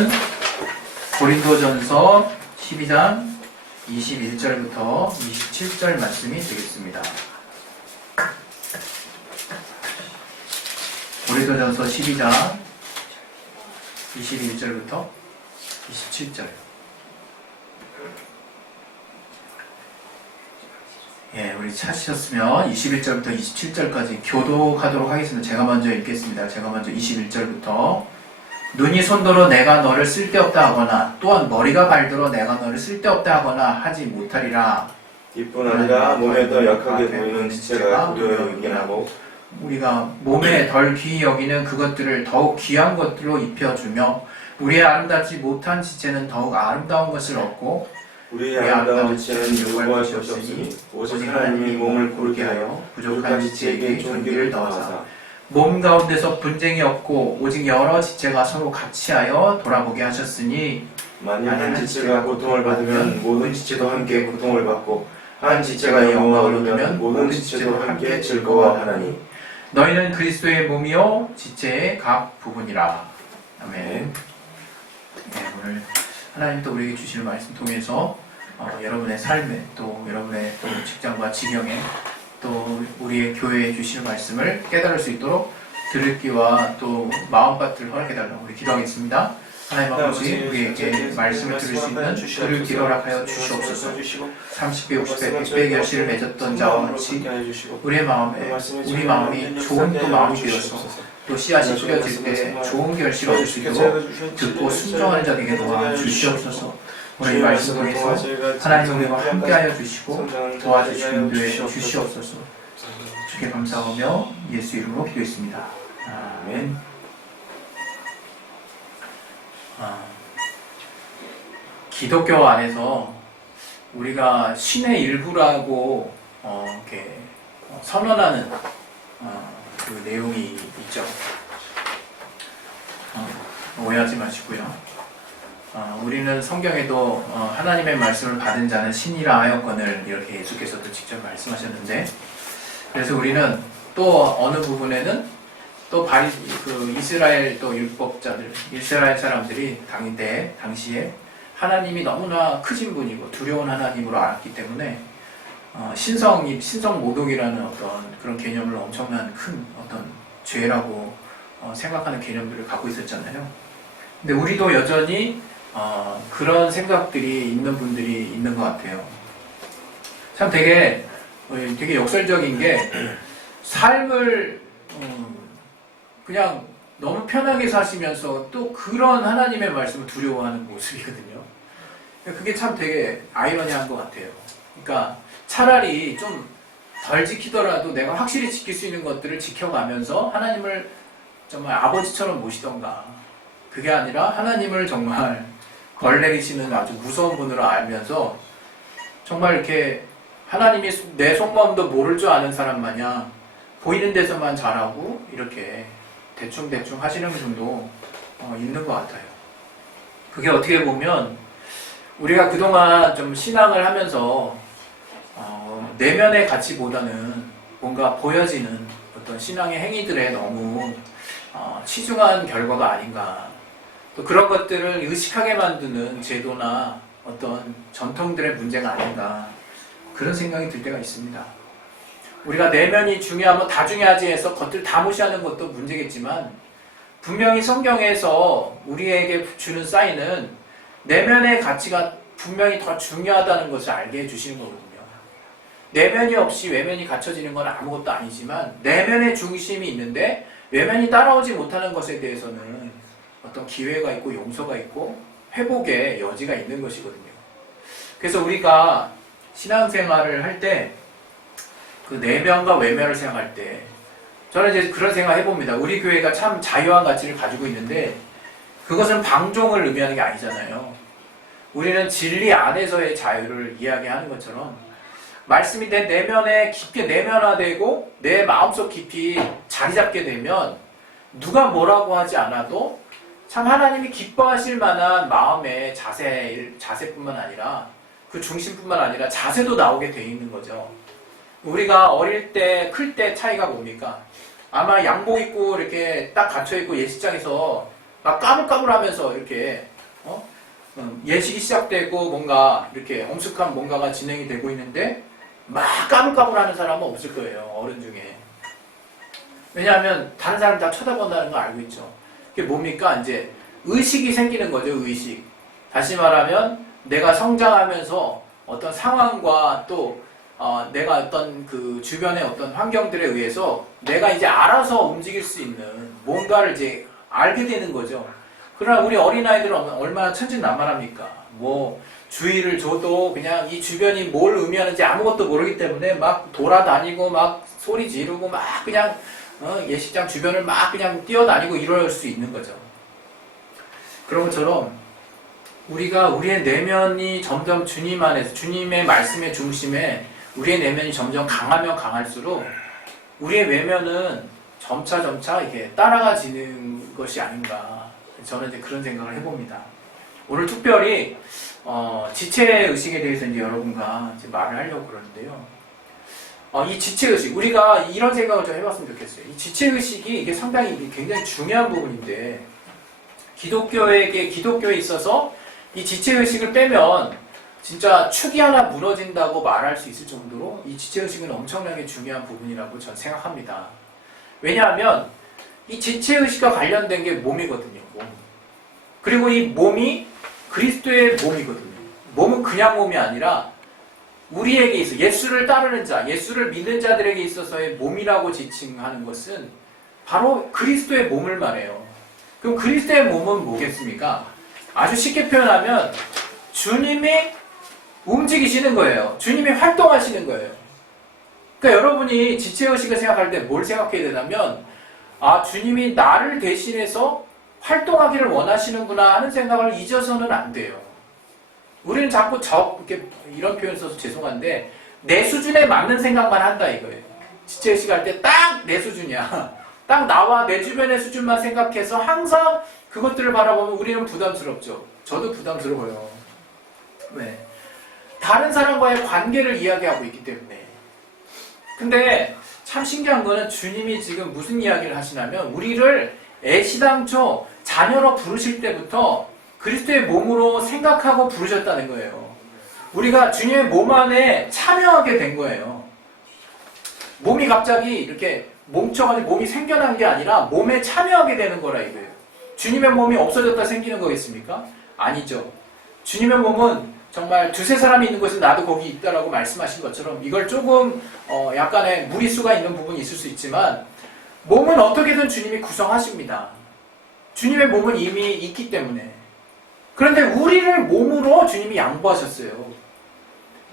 말씀은 고린도전서 12장 21절부터 27절 말씀이 되겠습니다. 고린도전서 12장 21절부터 27절. 예, 우리 찾으셨으면 21절부터 27절까지 교독하도록 하겠습니다. 제가 먼저 읽겠습니다. 제가 먼저 21절부터 눈이 손들어 내가 너를 쓸데없다 하거나 또한 머리가 발들어 내가 너를 쓸데없다 하거나 하지 못하리라. 이뿐 아니라 몸에 더 약하게 보이는 지체가 두려워 여기긴 하고 우리가 몸에 덜 귀히 여기는 그것들을 더욱 귀한 것들로 입혀주며 우리의 아름답지 못한 지체는 더욱 아름다운 것을 얻고 우리의 아름다운 지체는 요구할 것이 없으니 오직 하나님이 몸을 고르게 하여 부족한 지체에게 존귀를 더하사 몸 가운데서 분쟁이 없고 오직 여러 지체가 서로 같이하여 돌아보게 하셨으니 만약 한 지체가 고통을 받으면 모든 지체도 함께 고통을 받고 한 지체가 영광을 얻으면 모든 지체도 함께 즐거워하나니 너희는 그리스도의 몸이요 지체의 각 부분이라. 아멘. 네, 오늘 하나님 또 우리에게 주시는 말씀 통해서 여러분의 삶에 또 여러분의 또 직장과 지경에 또 우리의 교회에 주시는 말씀을 깨달을 수 있도록 들을 귀와 또 마음밭을 허락해달라고 우리 기도하겠습니다. 하나님 아버지 우리에게 말씀을 들을 수 있는 들을 귀를 허락하여 주시옵소서. 30배 60배 100배 결실을 맺었던 자와 같이 우리의 마음에 우리 마음이 좋은 또 마음이 되어서 또 씨앗이 뿌려질 때 좋은 결실을 얻을 수 있도록 듣고 순종하는 자에게 도와 주시옵소서. 오늘 이 말씀 통해서 하나님 우리와 함께하여 주시고 도와주시는 데 주시옵소서. 주께 감사하며 예수 이름으로 기도했습니다. 아멘. 기독교 안에서 우리가 신의 일부라고 이렇게 선언하는 그 내용이 있죠. 오해하지 마시고요. 우리는 성경에도 하나님의 말씀을 받은 자는 신이라 하였거늘 이렇게 예수께서도 직접 말씀하셨는데, 그래서 우리는 또 어느 부분에는 또 그 이스라엘 또 율법자들, 이스라엘 사람들이 당시에 하나님이 너무나 크신 분이고 두려운 하나님으로 알았기 때문에 신성 모독이라는 어떤 그런 개념을 엄청난 큰 어떤 죄라고 생각하는 개념들을 갖고 있었잖아요. 근데 우리도 여전히 그런 생각들이 있는 분들이 있는 것 같아요. 참 되게 역설적인 게 삶을 그냥 너무 편하게 사시면서 또 그런 하나님의 말씀을 두려워하는 모습이거든요. 그게 참 되게 아이러니한 것 같아요. 그러니까 차라리 좀 덜 지키더라도 내가 확실히 지킬 수 있는 것들을 지켜가면서 하나님을 정말 아버지처럼 모시던가, 그게 아니라 하나님을 정말 벌 내리시는 아주 무서운 분으로 알면서 정말 이렇게 하나님이 내 속마음도 모를 줄 아는 사람 마냥 보이는 데서만 잘하고 이렇게 대충 하시는 분도 있는 것 같아요. 그게 어떻게 보면 우리가 그동안 좀 신앙을 하면서 내면의 가치보다는 뭔가 보여지는 어떤 신앙의 행위들에 너무 치중한 결과가 아닌가. 또 그런 것들을 의식하게 만드는 제도나 어떤 전통들의 문제가 아닌가, 그런 생각이 들 때가 있습니다. 우리가 내면이 중요하면 다 중요하지 해서 겉을 다 무시하는 것도 문제겠지만, 분명히 성경에서 우리에게 주는 사인은 내면의 가치가 분명히 더 중요하다는 것을 알게 해주시는 거거든요. 내면이 없이 외면이 갖춰지는 건 아무것도 아니지만 내면의 중심이 있는데 외면이 따라오지 못하는 것에 대해서는 어떤 기회가 있고 용서가 있고 회복의 여지가 있는 것이거든요. 그래서 우리가 신앙생활을 할 때 그 내면과 외면을 생각할 때 저는 이제 그런 생각 해봅니다. 우리 교회가 참 자유한 가치를 가지고 있는데 그것은 방종을 의미하는 게 아니잖아요. 우리는 진리 안에서의 자유를 이야기하는 것처럼 말씀이 내 내면에 깊게 내면화되고 내 마음속 깊이 자리 잡게 되면 누가 뭐라고 하지 않아도 참 하나님이 기뻐하실 만한 마음의 자세뿐만 아니라 그 중심뿐만 아니라 자세도 나오게 돼 있는 거죠. 우리가 어릴 때, 클 때 차이가 뭡니까? 아마 양복 입고 이렇게 딱 갇혀있고 예식장에서 막 까불까불하면서 이렇게 예식이 시작되고 뭔가 이렇게 엄숙한 뭔가가 진행이 되고 있는데 막 까불까불하는 사람은 없을 거예요. 어른 중에. 왜냐하면 다른 사람 다 쳐다본다는 거 알고 있죠. 그게 뭡니까? 이제 의식이 생기는 거죠. 의식. 다시 말하면 내가 성장하면서 어떤 상황과 또 내가 어떤 그 주변의 어떤 환경들에 의해서 내가 이제 알아서 움직일 수 있는 뭔가를 이제 알게 되는 거죠. 그러나 우리 어린아이들은 얼마나 천진난만합니까? 뭐 주의를 줘도 그냥 이 주변이 뭘 의미하는지 아무것도 모르기 때문에 막 돌아다니고 막 소리 지르고 막 그냥 예식장 주변을 막 그냥 뛰어다니고 이럴 수 있는 거죠. 그런 것처럼 우리가 우리의 내면이 점점 주님 안에서 주님의 말씀의 중심에 우리의 내면이 점점 강하면 강할수록 우리의 외면은 점차 이게 따라가지는 것이 아닌가. 저는 이제 그런 생각을 해봅니다. 오늘 특별히 지체의식에 대해서 이제 여러분과 이제 말을 하려고 그러는데요. 이 지체의식, 우리가 이런 생각을 좀 해봤으면 좋겠어요. 이 지체의식이 이게 상당히 굉장히 중요한 부분인데 기독교에 있어서 이 지체의식을 빼면 진짜 축이 하나 무너진다고 말할 수 있을 정도로 이 지체의식은 엄청나게 중요한 부분이라고 저는 생각합니다. 왜냐하면 이 지체의식과 관련된 게 몸이거든요. 몸. 그리고 이 몸이 그리스도의 몸이거든요. 몸은 그냥 몸이 아니라 우리에게 있어 예수를 따르는 자, 예수를 믿는 자들에게 있어서의 몸이라고 지칭하는 것은 바로 그리스도의 몸을 말해요. 그럼 그리스도의 몸은 뭐겠습니까? 아주 쉽게 표현하면 주님이 움직이시는 거예요. 주님이 활동하시는 거예요. 그러니까 여러분이 지체의식을 생각할 때 뭘 생각해야 되냐면 주님이 나를 대신해서 활동하기를 원하시는구나 하는 생각을 잊어서는 안 돼요. 우리는 자꾸 이렇게 이런 표현 써서 죄송한데 내 수준에 맞는 생각만 한다 이거예요. 지체의식 할 때 딱 내 수준이야. 딱 나와 내 주변의 수준만 생각해서 항상 그것들을 바라보면 우리는 부담스럽죠. 저도 부담스러워요. 왜? 다른 사람과의 관계를 이야기하고 있기 때문에. 근데 참 신기한 거는 주님이 지금 무슨 이야기를 하시냐면 우리를 애시당초 자녀로 부르실 때부터 그리스도의 몸으로 생각하고 부르셨다는 거예요. 우리가 주님의 몸 안에 참여하게 된 거예요. 몸이 갑자기 이렇게 멈춰가지고 몸이 생겨난 게 아니라 몸에 참여하게 되는 거라 이거예요. 주님의 몸이 없어졌다 생기는 거겠습니까? 아니죠. 주님의 몸은 정말 두세 사람이 있는 곳에 나도 거기 있다라고 말씀하신 것처럼 이걸 조금 약간의 무리수가 있는 부분이 있을 수 있지만 몸은 어떻게든 주님이 구성하십니다. 주님의 몸은 이미 있기 때문에. 그런데 우리를 몸으로 주님이 양보하셨어요.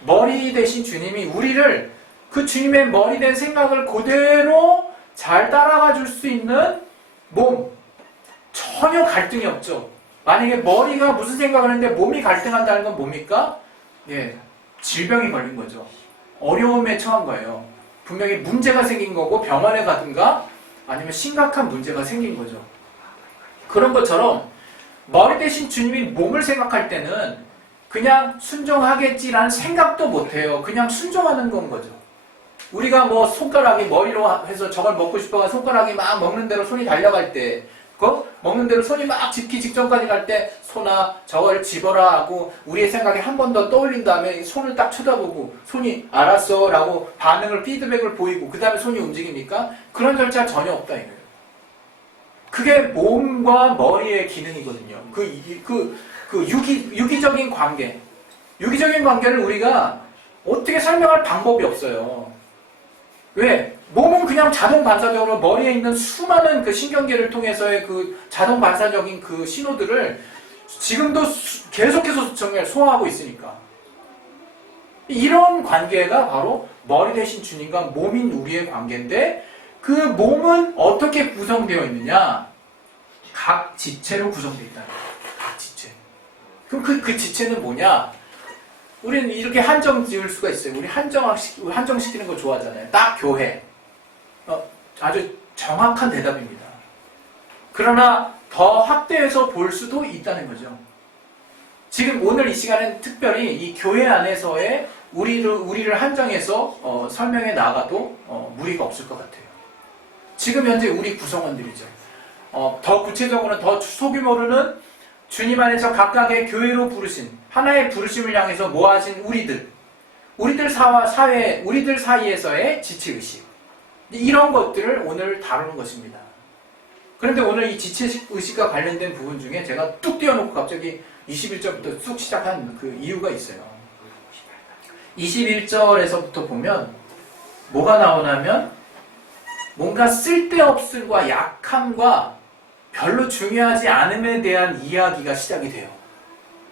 머리 대신 주님이 우리를 그 주님의 머리 된 생각을 그대로 잘 따라가 줄 수 있는 몸. 전혀 갈등이 없죠. 만약에 머리가 무슨 생각을 하는데 몸이 갈등한다는 건 뭡니까? 예, 질병이 걸린 거죠. 어려움에 처한 거예요. 분명히 문제가 생긴 거고 병원에 가든가 아니면 심각한 문제가 생긴 거죠. 그런 것처럼 머리 대신 주님이 몸을 생각할 때는 그냥 순종하겠지라는 생각도 못해요. 그냥 순종하는 건 거죠. 우리가 뭐 손가락이 머리로 해서 저걸 먹고 싶어가 손가락이 막 먹는 대로 손이 달려갈 때 먹는 대로 손이 막 집기 직전까지 갈 때 손아 저걸 집어라 하고 우리의 생각에 한 번 더 떠올린 다음에 손을 딱 쳐다보고 손이 알았어 라고 반응을 피드백을 보이고 그 다음에 손이 움직입니까? 그런 절차가 전혀 없다 이거예요. 그게 몸과 머리의 기능이거든요. 유기적인 관계. 유기적인 관계를 우리가 어떻게 설명할 방법이 없어요. 왜? 몸은 그냥 자동 반사적으로 머리에 있는 수많은 그 신경계를 통해서의 그 자동 반사적인 그 신호들을 지금도 계속해서 정말 소화하고 있으니까. 이런 관계가 바로 머리 대신 주님과 몸인 우리의 관계인데 그 몸은 어떻게 구성되어 있느냐? 각 지체로 구성되어 있다는 거예요. 각 지체. 그럼 그 지체는 뭐냐? 우리는 이렇게 한정 지을 수가 있어요. 우리 한정시키는 거 좋아하잖아요. 딱 교회. 아주 정확한 대답입니다. 그러나 더 확대해서 볼 수도 있다는 거죠. 지금 오늘 이 시간은 특별히 이 교회 안에서의 우리를 한정해서 설명해 나가도 무리가 없을 것 같아요. 지금 현재 우리 구성원들이죠. 더 구체적으로는 더 소규모로는 주님 안에서 각각의 교회로 부르신 하나의 부르심을 향해서 모아진 우리들 사회, 우리들 사이에서의 지체의식, 이런 것들을 오늘 다루는 것입니다. 그런데 오늘 이 지체의식과 관련된 부분 중에 제가 뚝 띄워놓고 갑자기 21절부터 쑥 시작한 그 이유가 있어요. 21절에서부터 보면 뭐가 나오냐면 뭔가 쓸데없음과 약함과 별로 중요하지 않음에 대한 이야기가 시작이 돼요.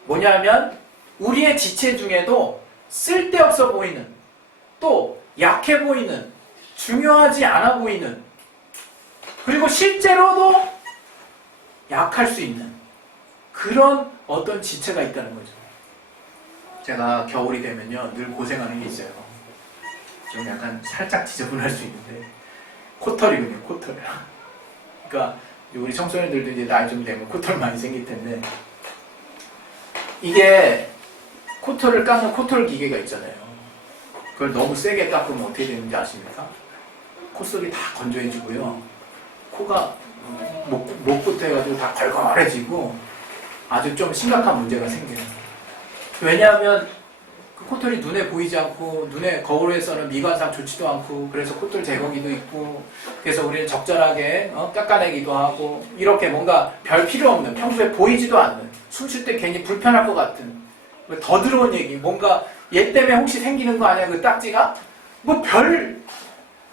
뭐냐면 우리의 지체 중에도 쓸데없어 보이는, 또 약해 보이는, 중요하지 않아 보이는, 그리고 실제로도 약할 수 있는 그런 어떤 지체가 있다는 거죠. 제가 겨울이 되면요 늘 고생하는 게 있어요. 좀 약간 살짝 지저분할 수 있는데 코털이군요. 코털. 그러니까 우리 청소년들도 이제 나이 좀 되면 코털 많이 생길 텐데, 이게 코털을 깎는 코털 기계가 있잖아요. 그걸 너무 세게 깎으면 어떻게 되는지 아십니까? 콧속이 다 건조해지고요, 코가 목부터 해가지고 다 걸걸해지고 아주 좀 심각한 문제가 생겨요. 왜냐하면 그 코털이 눈에 보이지 않고, 눈에 거울에서는 미관상 좋지도 않고, 그래서 코털 제거기도 있고, 그래서 우리는 적절하게 깎아내기도 하고, 이렇게 뭔가 별 필요 없는, 평소에 보이지도 않는, 숨 쉴 때 괜히 불편할 것 같은, 더 들어온 얘기, 뭔가 얘 때문에 혹시 생기는 거 아니야 그 딱지가? 뭐 별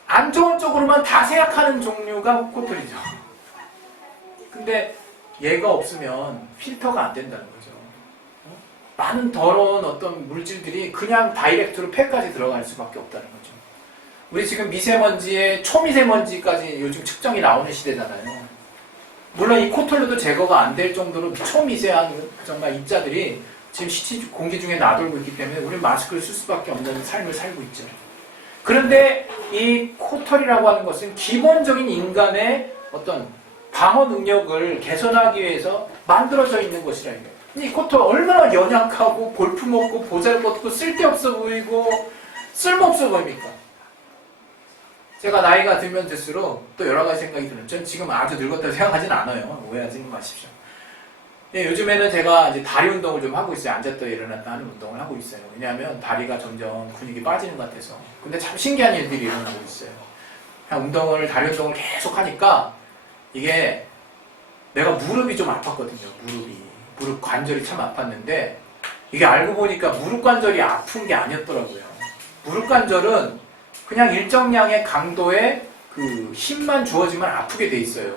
안 좋은 쪽으로만 다 생각하는 종류가 코털이죠. 근데 얘가 없으면 필터가 안 된다는 거죠. 많은 더러운 어떤 물질들이 그냥 다이렉트로 폐까지 들어갈 수밖에 없다는 거죠. 우리 지금 미세먼지에 초미세먼지까지 요즘 측정이 나오는 시대잖아요. 물론 이 코털로도 제거가 안 될 정도로 초미세한 정말 입자들이 지금 시치 공기 중에 나돌고 있기 때문에 우리는 마스크를 쓸 수밖에 없는 삶을 살고 있죠. 그런데 이 코털이라고 하는 것은 기본적인 인간의 어떤 방어 능력을 개선하기 위해서 만들어져 있는 것이라 이거예요. 이 코털 얼마나 연약하고 볼품없고 보잘것없고 쓸데없어 보이고 쓸모없어 보입니까? 제가 나이가 들면 들수록 또 여러 가지 생각이 드는, 전 지금 아주 늙었다고 생각하진 않아요. 오해하지 마십시오. 네, 요즘에는 제가 이제 다리 운동을 좀 하고 있어요. 앉았다 일어났다 하는 운동을 하고 있어요. 왜냐하면 다리가 점점 근육이 빠지는 것 같아서. 근데 참 신기한 일들이 일어나고 있어요. 그냥 다리 운동을 계속 하니까 이게 내가 무릎이 좀 아팠거든요. 무릎 관절이 참 아팠는데, 이게 알고 보니까 무릎 관절이 아픈 게 아니었더라고요. 무릎 관절은 그냥 일정량의 강도의 그 힘만 주어지면 아프게 돼 있어요.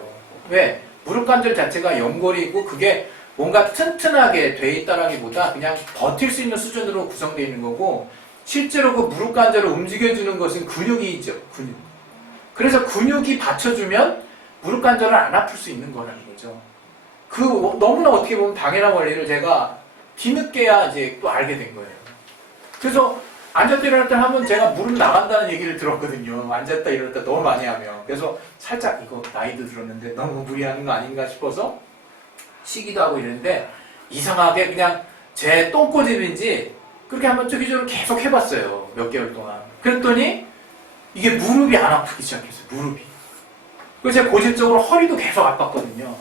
왜? 무릎 관절 자체가 연골이고 그게 뭔가 튼튼하게 돼 있다라기보다 그냥 버틸 수 있는 수준으로 구성되어 있는 거고, 실제로 그 무릎 관절을 움직여주는 것은 근육이죠. 근육. 그래서 근육이 받쳐주면 무릎 관절은 안 아플 수 있는 거라는 거죠. 그 너무나 어떻게 보면 당연한 원리를 제가 뒤늦게야 이제 또 알게 된 거예요. 그래서 앉았다 일어났다 하면 제가 무릎 나간다는 얘기를 들었거든요. 앉았다 일어났다 너무 많이 하면. 그래서 살짝 이거 나이도 들었는데 너무 무리하는 거 아닌가 싶어서 쉬기도 하고 이랬는데, 이상하게 그냥 제 똥꼬집인지 그렇게 한번 저기저기 계속 해봤어요. 몇 개월 동안. 그랬더니 이게 무릎이 안 아프기 시작했어요. 무릎이. 그래서 제가 고질적으로 허리도 계속 아팠거든요.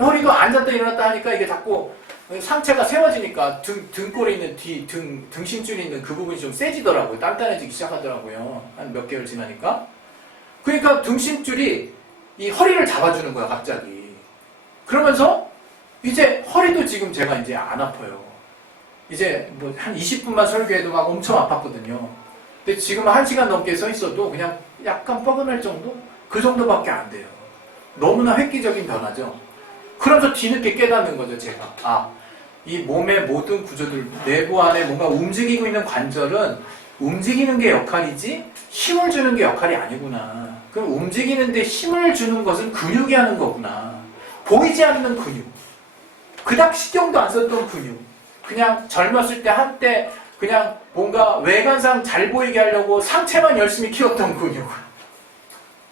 허리도 앉았다 일어났다 하니까 이게 자꾸 상체가 세워지니까 등골에 있는 등심줄이 있는 그 부분이 좀 세지더라고요. 단단해지기 시작하더라고요. 한 몇 개월 지나니까. 그러니까 등심줄이 이 허리를 잡아주는 거야, 갑자기. 그러면서 이제 허리도 지금 제가 이제 안 아파요. 이제 뭐 한 20분만 설교해도 막 엄청 아팠거든요. 근데 지금 1시간 넘게 서 있어도 그냥 약간 뻐근할 정도? 그 정도밖에 안 돼요. 너무나 획기적인 변화죠. 그러면서 뒤늦게 깨닫는 거죠, 제가. 이 몸의 모든 구조들, 내부 안에 뭔가 움직이고 있는 관절은 움직이는 게 역할이지 힘을 주는 게 역할이 아니구나. 그럼 움직이는데 힘을 주는 것은 근육이 하는 거구나. 보이지 않는 근육. 그닥 신경도 안 썼던 근육. 그냥 젊었을 때 한때 그냥 뭔가 외관상 잘 보이게 하려고 상체만 열심히 키웠던 근육.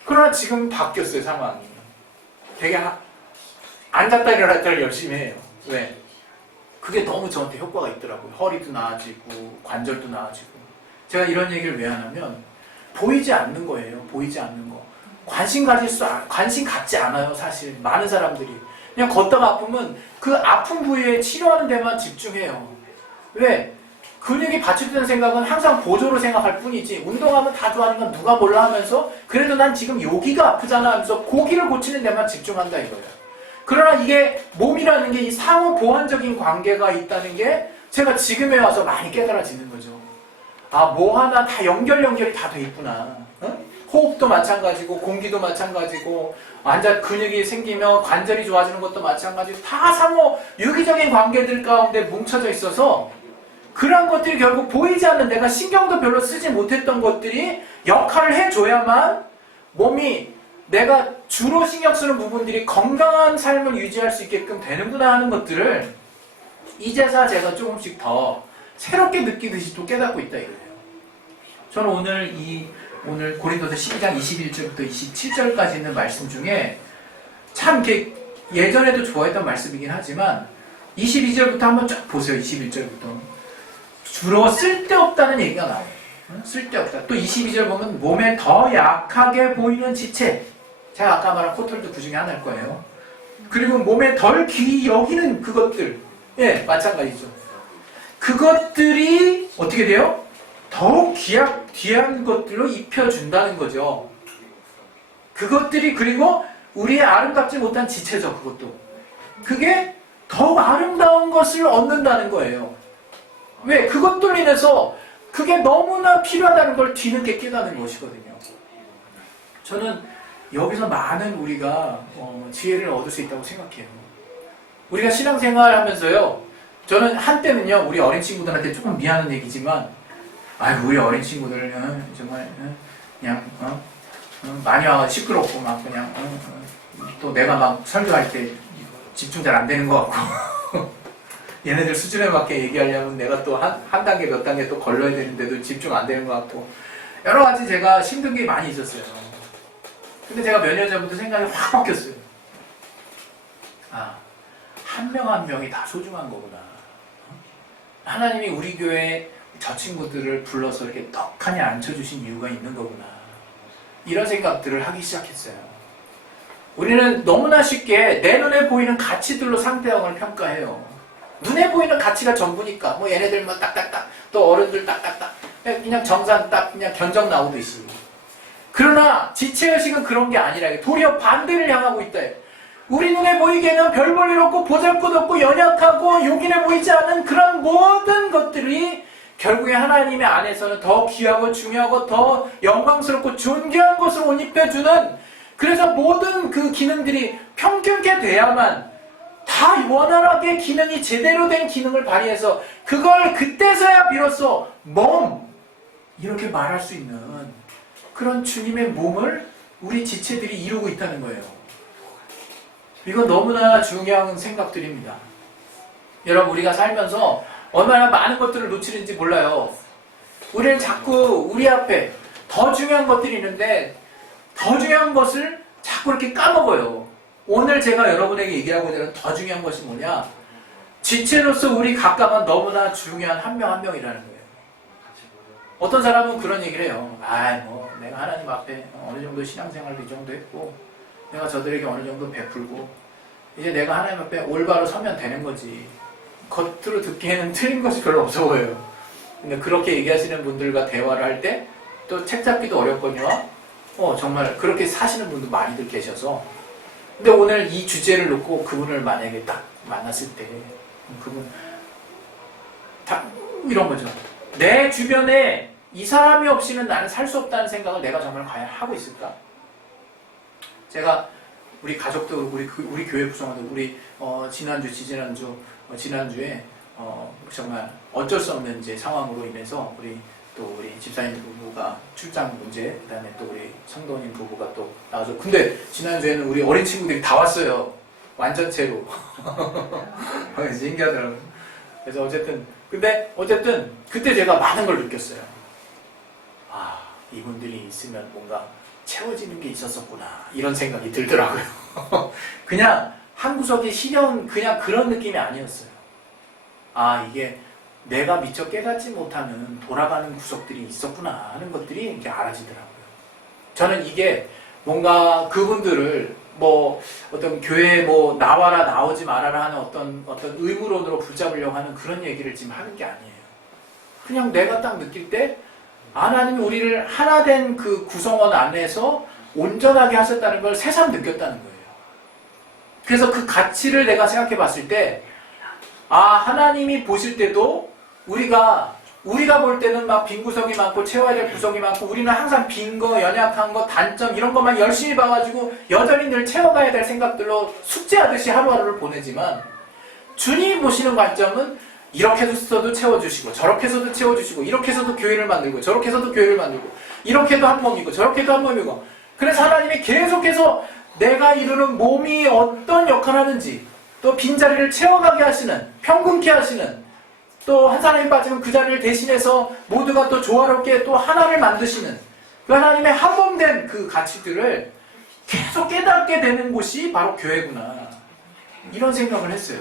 그러나 지금 바뀌었어요, 상황이. 되게 앉았다 일어났다를 열심히 해요. 왜? 그게 너무 저한테 효과가 있더라고요. 허리도 나아지고 관절도 나아지고. 제가 이런 얘기를 왜 하냐면 보이지 않는 거예요. 보이지 않는 거. 관심 갖지 않아요. 사실 많은 사람들이 그냥 걷다가 아프면 그 아픈 부위에 치료하는 데만 집중해요. 왜? 근육이 받쳐주는 생각은 항상 보조로 생각할 뿐이지 운동하면 다 좋아하는 건 누가 몰라 하면서 그래도 난 지금 여기가 아프잖아 하면서 고기를 고치는 데만 집중한다 이거예요. 그러나 이게 몸이라는 게 이 상호 보완적인 관계가 있다는 게 제가 지금에 와서 많이 깨달아지는 거죠. 아, 뭐 하나 다 연결이 다 돼 있구나. 어? 호흡도 마찬가지고 공기도 마찬가지고 완전 근육이 생기면 관절이 좋아지는 것도 마찬가지고 다 상호 유기적인 관계들 가운데 뭉쳐져 있어서 그런 것들이 결국 보이지 않는 내가 신경도 별로 쓰지 못했던 것들이 역할을 해줘야만 몸이 내가 주로 신경 쓰는 부분들이 건강한 삶을 유지할 수 있게끔 되는구나 하는 것들을 이제서 제가 조금씩 더 새롭게 느끼듯이 또 깨닫고 있다 이거예요. 저는 오늘 고린도서 12장 21절부터 27절까지 있는 말씀 중에 참 이렇게 예전에도 좋아했던 말씀이긴 하지만 22절부터 한번 쫙 보세요. 21절부터. 주로 쓸데없다는 얘기가 나와요. 쓸데없다. 또 22절 보면 몸에 더 약하게 보이는 지체. 제가 아까 말한 코털도 그 중에 하나일 거예요. 그리고 몸에 덜 귀히 여기는 그것들. 예, 마찬가지죠. 그것들이 어떻게 돼요? 더욱 귀한 것들로 입혀준다는 거죠. 그것들이 그리고 우리의 아름답지 못한 지체죠. 그것도. 그게 더욱 아름다운 것을 얻는다는 거예요. 왜? 그것들로 인해서 그게 너무나 필요하다는 걸 뒤늦게 깨닫는 것이거든요. 저는 여기서 많은 우리가 지혜를 얻을 수 있다고 생각해요. 우리가 신앙생활 하면서요. 저는 한때는요. 우리 어린 친구들한테 조금 미안한 얘기지만 우리 어린 친구들 정말 그냥 많이 와서 시끄럽고 막 그냥 또 내가 막 설교할 때 집중 잘 안 되는 것 같고 얘네들 수준에 맞게 얘기하려면 내가 또 한 단계 몇 단계 또 걸러야 되는데도 집중 안 되는 것 같고 여러 가지 제가 힘든 게 많이 있었어요. 근데 제가 몇 년 전부터 생각이 확 바뀌었어요. 한 명 한 명이 다 소중한 거구나. 하나님이 우리 교회에 저 친구들을 불러서 이렇게 떡하니 앉혀주신 이유가 있는 거구나. 이런 생각들을 하기 시작했어요. 우리는 너무나 쉽게 내 눈에 보이는 가치들로 상대방을 평가해요. 눈에 보이는 가치가 전부니까 뭐 얘네들 뭐 딱딱딱 또 어른들 딱딱딱 그냥 정상 딱 그냥 견적 나오듯이. 그러나 지체의식은 그런 게 아니라 도리어 반대를 향하고 있다. 우리 눈에 보이기에는 별 볼 일 없고 보잘것없고 연약하고 요긴해 보이지 않는 그런 모든 것들이 결국에 하나님의 안에서는 더 귀하고 중요하고 더 영광스럽고 존귀한 것으로 옷 입혀주는 그래서 모든 그 기능들이 평균게 돼야만 다 원활하게 기능이 제대로 된 기능을 발휘해서 그걸 그때서야 비로소 몸 이렇게 말할 수 있는 그런 주님의 몸을 우리 지체들이 이루고 있다는 거예요. 이건 너무나 중요한 생각들입니다. 여러분 우리가 살면서 얼마나 많은 것들을 놓치는지 몰라요. 우리는 자꾸 우리 앞에 더 중요한 것들이 있는데 더 중요한 것을 자꾸 이렇게 까먹어요. 오늘 제가 여러분에게 얘기하고자 하는 더 중요한 것이 뭐냐? 지체로서 우리 각각은 너무나 중요한 한 명 한 명이라는 거예요. 어떤 사람은 그런 얘기를 해요. 뭐 내가 하나님 앞에 어느 정도 신앙생활도 이 정도 했고 내가 저들에게 어느 정도 베풀고 이제 내가 하나님 앞에 올바로 서면 되는 거지. 겉으로 듣기에는 틀린 것이 별로 없어 보여요. 근데 그렇게 얘기하시는 분들과 대화를 할 때 또 책 잡기도 어렵거든요. 정말 그렇게 사시는 분도 많이들 계셔서 근데 오늘 이 주제를 놓고 그분을 만약에 딱 만났을 때 그분 다 이런 거죠. 내 주변에 이 사람이 없이는 나는 살 수 없다는 생각을 내가 정말 과연 하고 있을까? 제가 우리 가족도 우리 교회 구성원들 우리 지난주에 정말 어쩔 수 없는 이제 상황으로 인해서 우리 집사님 부부가 출장 문제, 그다음에 또 우리 성도님 부부가 또 나와서 근데 지난주에는 우리 어린 친구들이 다 왔어요. 완전체로. 신기하더라고요. 그래서 어쨌든 그때 제가 많은 걸 느꼈어요. 이분들이 있으면 뭔가 채워지는 게 있었었구나 이런 생각이 들더라고요. 그냥 한 구석이 시려운 그냥 그런 느낌이 아니었어요. 이게 내가 미처 깨닫지 못하는 돌아가는 구석들이 있었구나 하는 것들이 이렇게 알아지더라고요. 저는 이게 뭔가 그분들을 뭐 어떤 교회에 뭐 나와라 나오지 말아라 하는 어떤 의무론으로 붙잡으려고 하는 그런 얘기를 지금 하는 게 아니에요. 그냥 내가 딱 느낄 때 하나님이 우리를 하나 된 그 구성원 안에서 온전하게 하셨다는 걸 새삼 느꼈다는 거예요. 그래서 그 가치를 내가 생각해 봤을 때, 하나님이 보실 때도 우리가 볼 때는 막 빈 구석이 많고 채워야 될 구석이 많고 우리는 항상 빈 거, 연약한 거, 단점 이런 것만 열심히 봐가지고 여전히 늘 채워가야 될 생각들로 숙제하듯이 하루하루를 보내지만, 주님이 보시는 관점은 이렇게 해서도 채워주시고 저렇게 해서도 채워주시고 이렇게 해서도 교회를 만들고 저렇게 해서도 교회를 만들고 이렇게도 한 몸이고 저렇게도 한 몸이고, 그래서 하나님이 계속해서 내가 이루는 몸이 어떤 역할을 하는지, 또 빈자리를 채워가게 하시는, 평균케 하시는, 또 한 사람이 빠지면 그 자리를 대신해서 모두가 또 조화롭게 또 하나를 만드시는 그 하나님의 한 몸 된 그 가치들을 계속 깨닫게 되는 곳이 바로 교회구나, 이런 생각을 했어요.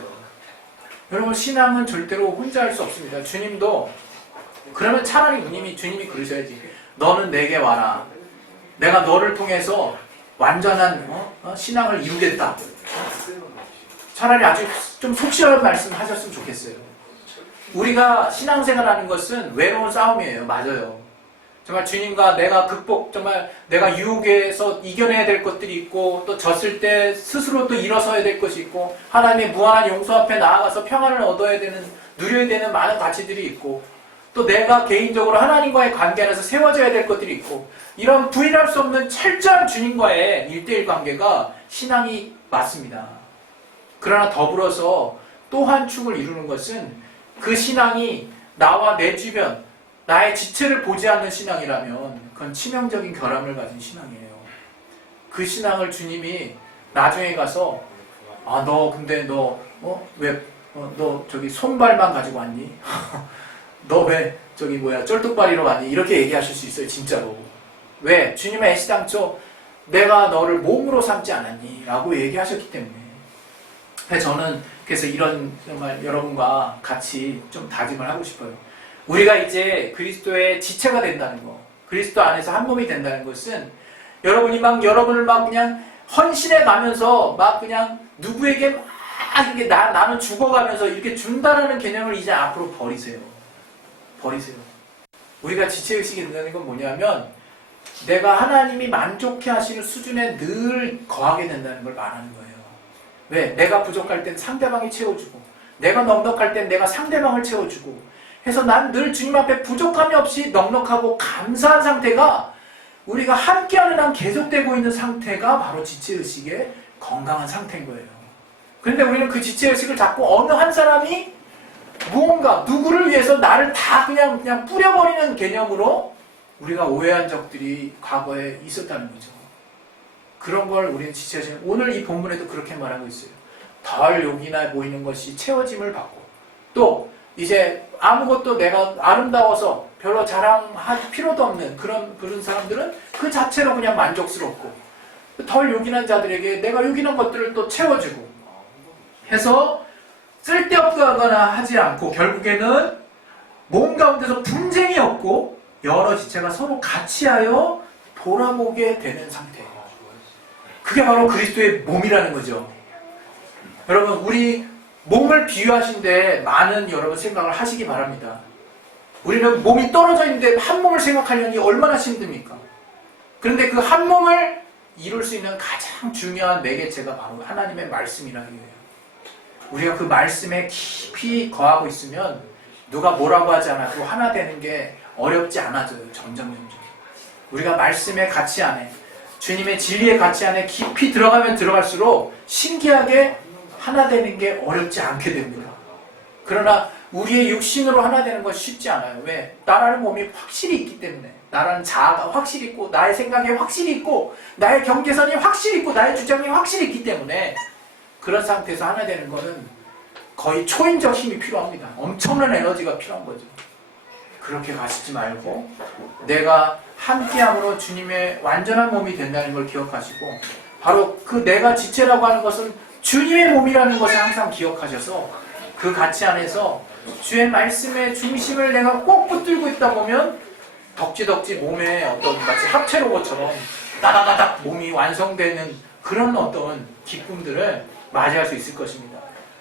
여러분, 신앙은 절대로 혼자 할 수 없습니다. 주님도, 그러면 차라리 주님이 그러셔야지. 너는 내게 와라. 내가 너를 통해서 완전한 신앙을 이루겠다. 차라리 아주 좀 속 시원한 말씀 하셨으면 좋겠어요. 우리가 신앙생활하는 것은 외로운 싸움이에요. 맞아요. 정말 주님과 정말 내가 유혹에서 이겨내야 될 것들이 있고, 또 졌을 때 스스로 또 일어서야 될 것이 있고, 하나님의 무한한 용서 앞에 나아가서 평안을 누려야 되는 많은 가치들이 있고, 또 내가 개인적으로 하나님과의 관계 안에서 세워져야 될 것들이 있고, 이런 부인할 수 없는 철저한 주님과의 1:1 관계가 신앙이 맞습니다. 그러나 더불어서 또 한 축을 이루는 것은, 그 신앙이 나와 내 주변, 나의 지체를 보지 않는 신앙이라면 그건 치명적인 결함을 가진 신앙이에요. 그 신앙을 주님이 나중에 가서 너 저기 손발만 가지고 왔니? 너 왜 쩔뚝발이로 왔니? 이렇게 얘기하실 수 있어요. 진짜로. 왜? 주님의 애시당초 내가 너를 몸으로 삼지 않았니? 라고 얘기하셨기 때문에. 그래서 이런 정말 여러분과 같이 좀 다짐을 하고 싶어요. 우리가 이제 그리스도의 지체가 된다는 거, 그리스도 안에서 한 몸이 된다는 것은, 여러분을 그냥 헌신해 가면서 그냥 누구에게 이렇게 나는 죽어가면서 이렇게 준다라는 개념을 이제 앞으로 버리세요. 우리가 지체의식이 된다는 건 뭐냐면, 내가 하나님이 만족해 하시는 수준에 늘 거하게 된다는 걸 말하는 거예요. 왜? 내가 부족할 땐 상대방이 채워주고, 내가 넉넉할 땐 내가 상대방을 채워주고 해서 난 늘 주님 앞에 부족함이 없이 넉넉하고 감사한 상태가, 우리가 함께하는 한 계속되고 있는 상태가 바로 지체의식의 건강한 상태인 거예요. 그런데 우리는 그 지체의식을 자꾸 어느 한 사람이 누구를 위해서 나를 다 그냥 뿌려버리는 개념으로 우리가 오해한 적들이 과거에 있었다는 거죠. 그런 걸 우리는 지체의식, 오늘 이 본문에도 그렇게 말하고 있어요. 덜 용기나 보이는 것이 채워짐을 받고, 또 이제 아무것도 내가 아름다워서 별로 자랑할 필요도 없는 그런 사람들은 그 자체로 그냥 만족스럽고, 덜 요긴한 자들에게 내가 요긴한 것들을 또 채워주고 해서 쓸데없거나 하지 않고, 결국에는 몸 가운데서 분쟁이 없고 여러 지체가 서로 같이하여 돌아보게 되는 상태예요. 그게 바로 그리스도의 몸이라는 거죠. 여러분, 우리 몸을 비유하신데 많은 여러분 생각을 하시기 바랍니다. 우리는 몸이 떨어져 있는데 한 몸을 생각하려니 얼마나 힘듭니까? 그런데 그 한 몸을 이룰 수 있는 가장 중요한 매개체가 바로 하나님의 말씀이라는 거예요. 우리가 그 말씀에 깊이 거하고 있으면 누가 뭐라고 하지 않아도 하나 되는 게 어렵지 않아져요. 점점. 우리가 말씀의 가치 안에, 주님의 진리의 가치 안에 깊이 들어가면 들어갈수록 신기하게 하나 되는 게 어렵지 않게 됩니다. 그러나 우리의 육신으로 하나 되는 건 쉽지 않아요. 왜? 나라는 몸이 확실히 있기 때문에. 나라는 자아가 확실히 있고, 나의 생각이 확실히 있고, 나의 경계선이 확실히 있고, 나의 주장이 확실히 있기 때문에 그런 상태에서 하나 되는 거는 거의 초인적 힘이 필요합니다. 엄청난 에너지가 필요한 거죠. 그렇게 가시지 말고 내가 함께함으로 주님의 완전한 몸이 된다는 걸 기억하시고, 바로 그 내가 지체라고 하는 것은 주님의 몸이라는 것을 항상 기억하셔서 그 가치 안에서 주의 말씀의 중심을 내가 꼭 붙들고 있다 보면 덕지덕지 몸에 어떤 마치 합체 로봇처럼 따다다닥 몸이 완성되는 그런 어떤 기쁨들을 맞이할 수 있을 것입니다.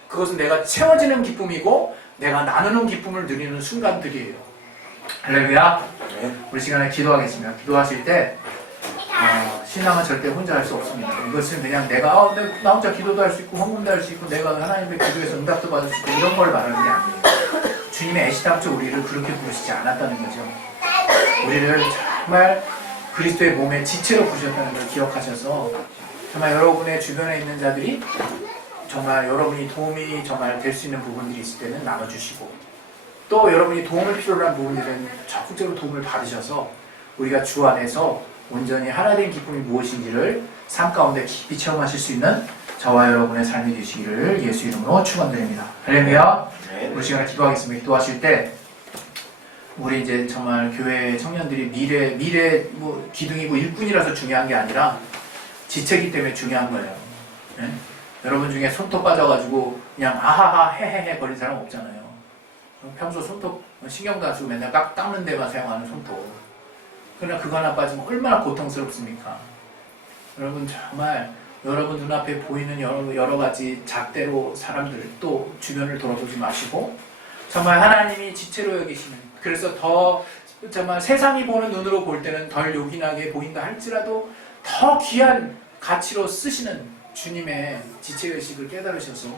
그것은 내가 채워지는 기쁨이고 내가 나누는 기쁨을 누리는 순간들이에요. 할렐루야. 우리 시간에 기도하겠습니다. 기도하실 때 신앙은 절대 혼자 할 수 없습니다. 이것은 그냥 내가 나 혼자 기도도 할 수 있고 헌금도 할 수 있고 내가 하나님의 기도에서 응답도 받을 수 있고 이런 걸 말하는 게 아니에요. 주님의 애시당초 우리를 그렇게 부르시지 않았다는 거죠. 우리를 정말 그리스도의 몸의 지체로 부르셨다는 걸 기억하셔서 정말 여러분의 주변에 있는 자들이 정말 여러분이 도움이 정말 될 수 있는 부분들이 있을 때는 나눠주시고 또 여러분이 도움을 필요로 한 부분들은 적극적으로 도움을 받으셔서 우리가 주 안에서 온전히 하나된 기쁨이 무엇인지를 삶 가운데 깊이 체험하실 수 있는 저와 여러분의 삶이 되시기를 예수 이름으로 축원드립니다. 할렐루야. 우리 시간에 기도하겠습니다. 기도하실 때 우리 이제 정말 교회 청년들이 미래 뭐 기둥이고 일꾼이라서 중요한 게 아니라 지체기 때문에 중요한 거예요. 네? 여러분 중에 손톱 빠져가지고 그냥 아하하 헤헤헤 거리는 사람 없잖아요. 평소 손톱 신경도 안 쓰고 맨날 닦는 데만 사용하는 손톱. 그러나 그거 하나 빠지면 얼마나 고통스럽습니까? 여러분 정말 여러분 눈앞에 보이는 여러 가지 잣대로 사람들 또 주변을 돌아보지 마시고 정말 하나님이 지체로 여기시는 그래서 더 정말 세상이 보는 눈으로 볼 때는 덜 요긴하게 보인다 할지라도 더 귀한 가치로 쓰시는 주님의 지체의식을 깨달으셔서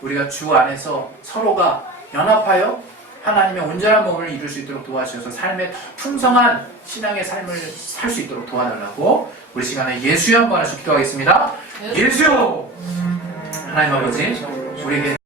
우리가 주 안에서 서로가 연합하여 하나님의 온전한 몸을 이룰 수 있도록 도와주셔서 삶의 더 풍성한 신앙의 삶을 살 수 있도록 도와달라고 우리 시간에 예수여 한번 하나씩 기도하겠습니다. 예수! 하나님 아버지 우리에게